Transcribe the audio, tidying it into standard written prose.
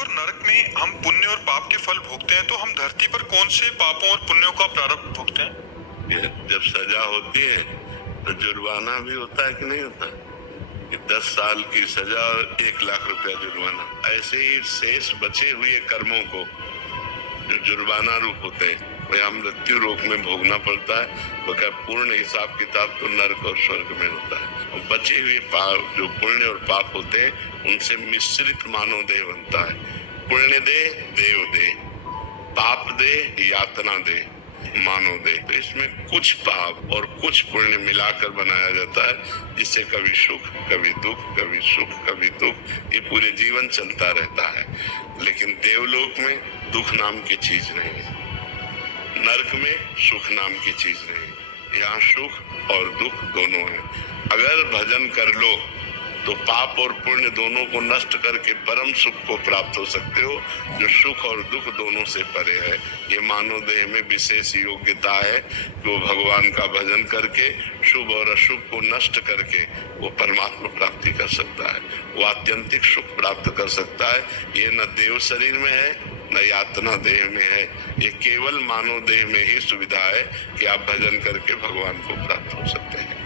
और नरक में हम पुण्य और पाप के फल भोगते हैं, तो हम धरती पर कौन से पापों और पुण्यों का प्रारब्ध भोगते हैं? जब सजा होती है तो जुर्माना भी होता है कि नहीं होता? कि 10 साल की सजा और 1 लाख रुपया जुर्माना। ऐसे ही शेष बचे हुए कर्मों को जो जुर्माना रूप होते हैं वह मृत्यु रोग में भोगना पड़ता है। तो क्या पूर्ण हिसाब किताब तो नरक और स्वर्ग में होता है। और बचे हुए पाप जो पुण्य और पाप होते हैं उनसे मिश्रित मानव देह बनता है। पुण्य दे देव दे, पाप दे यातना दे मानव दे। तो इसमें कुछ पाप और कुछ पुण्य मिलाकर बनाया जाता है, जिससे कभी सुख कभी दुख, कभी सुख कभी दुख, ये पूरे जीवन चलता रहता है। लेकिन देवलोक में दुख नाम की चीज नहीं है, नरक में सुख नाम की चीज नहीं है। यहाँ सुख और दुख दोनों है। अगर भजन कर लो तो पाप और पुण्य दोनों को नष्ट करके परम सुख को प्राप्त हो सकते हो, जो सुख और दुख दोनों से परे है। ये मानव देह में विशेष योग्यता है कि वो भगवान का भजन करके शुभ और अशुभ को नष्ट करके वो परमात्मा प्राप्ति कर सकता है, वो आत्यंतिक सुख प्राप्त कर सकता है। ये न देव शरीर में है न यातना देह में है, ये केवल मानव देह में ही सुविधा है कि आप भजन करके भगवान को प्राप्त हो सकते हैं।